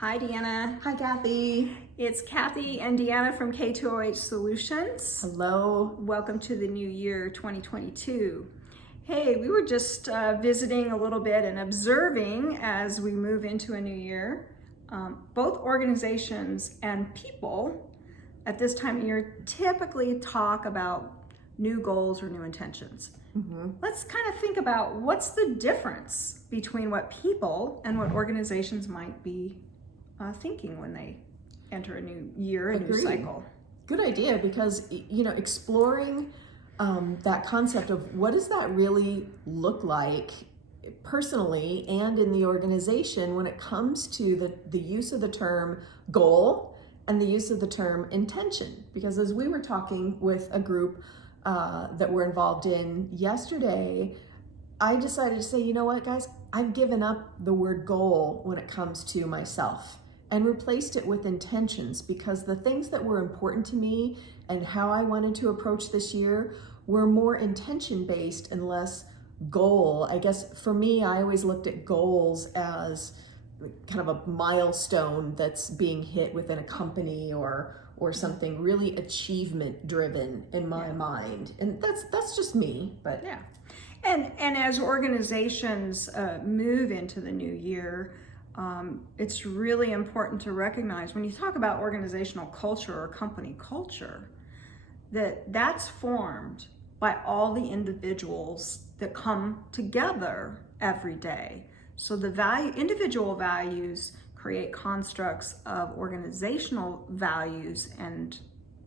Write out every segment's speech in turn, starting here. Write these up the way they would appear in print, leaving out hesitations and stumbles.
Hi, Deanna. Hi, Kathy. It's Kathy and Deanna from K2OH Solutions. Hello. Welcome to the new year, 2022. Hey, we were just visiting a little bit and observing as we move into a new year. Both organizations and people at this time of year typically talk about new goals or new intentions. Let's kind of think about what's the difference between what people and what organizations might be thinking when they enter a new year, a new cycle. Good idea, because exploring that concept of what does that really look like personally and in the organization when it comes to the use of the term goal and the use of the term intention. Because as we were talking with a group that we're involved in yesterday, I decided to say, you know what, guys, I've given up the word goal when it comes to myself and replaced it with intentions, because the things that were important to me and how I wanted to approach this year were more intention based and less goal. I guess for me, I always looked at goals as kind of a milestone that's being hit within a company or something really achievement driven in my mind. And that's just me, but yeah. And as organizations move into the new year, it's really important to recognize when you talk about organizational culture or company culture, that's formed by all the individuals that come together every day. So the individual values create constructs of organizational values and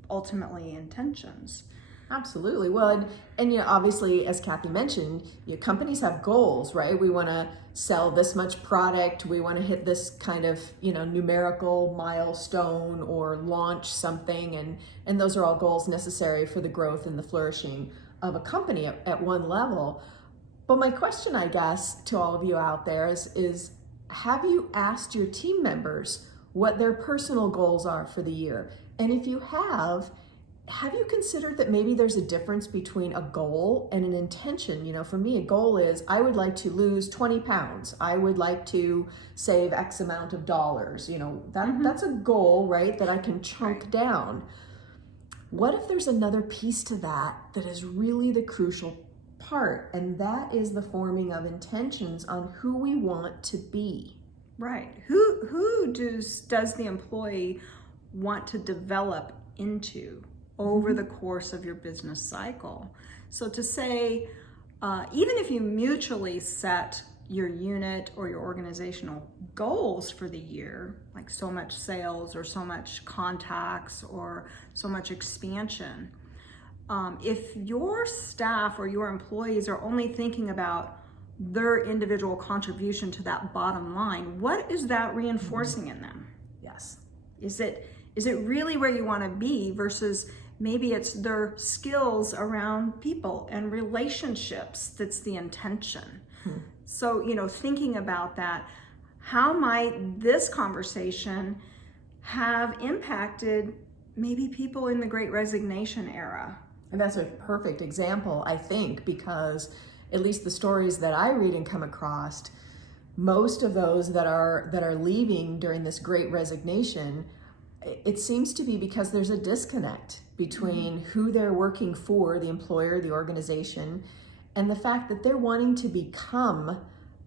ultimately intentions. Absolutely. Well, and obviously, as Kathy mentioned, companies have goals, right? We want to sell this much product. We want to hit this kind of, numerical milestone or launch something. And those are all goals necessary for the growth and the flourishing of a company at one level. But my question, I guess, to all of you out there is have you asked your team members what their personal goals are for the year? And if you have you considered that maybe there's a difference between a goal and an intention? For me, a goal is I would like to lose 20 pounds. I would like to save X amount of dollars. That's a goal, right? That I can chunk down. What if there's another piece to that is really the crucial part, and that is the forming of intentions on who we want to be? Right. Who does the employee want to develop into over the course of your business cycle? So to say, even if you mutually set your unit or your organizational goals for the year, like so much sales or so much contacts or so much expansion, if your staff or your employees are only thinking about their individual contribution to that bottom line, what is that reinforcing in them? Yes. Is it really where you want to be versus maybe it's their skills around people and relationships that's the intention? So, thinking about that, how might this conversation have impacted maybe people in the Great Resignation era? And that's a perfect example, I think, because at least the stories that I read and come across, most of those that are leaving during this Great Resignation, it seems to be because there's a disconnect between who they're working for, the employer, the organization, and the fact that they're wanting to become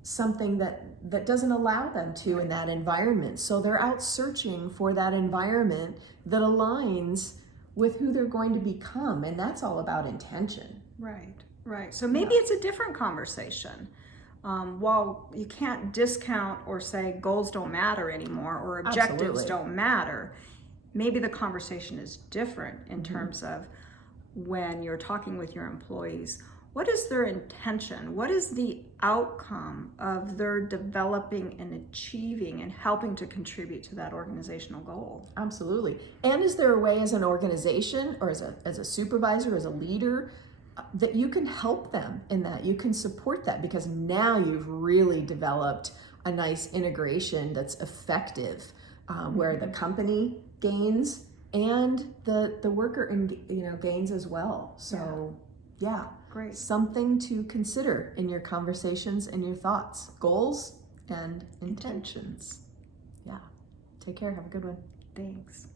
something that doesn't allow them to in that environment. So they're out searching for that environment that aligns with who they're going to become, and that's all about intention. Right. So maybe it's a different conversation. While you can't discount or say goals don't matter anymore or objectives don't matter, maybe the conversation is different in terms of when you're talking with your employees. What is their intention? What is the outcome of their developing and achieving and helping to contribute to that organizational goal? Absolutely. And is there a way as an organization or as a supervisor, as a leader, that you can help them in that, you can support that, because now you've really developed a nice integration that's effective, where the company gains and the worker gains as well. So yeah, great. Something to consider in your conversations and your thoughts, goals and intentions. Yeah. Take care. Have a good one. Thanks.